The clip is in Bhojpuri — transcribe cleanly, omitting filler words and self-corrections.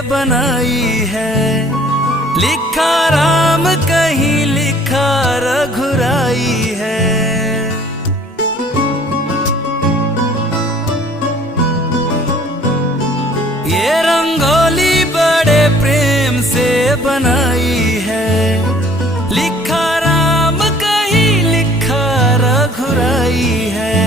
बनाई है। लिखा राम कहीं लिखा रघुराई है। ये रंगोली बड़े प्रेम से बनाई है। लिखा राम कहीं लिखा रघुराई है।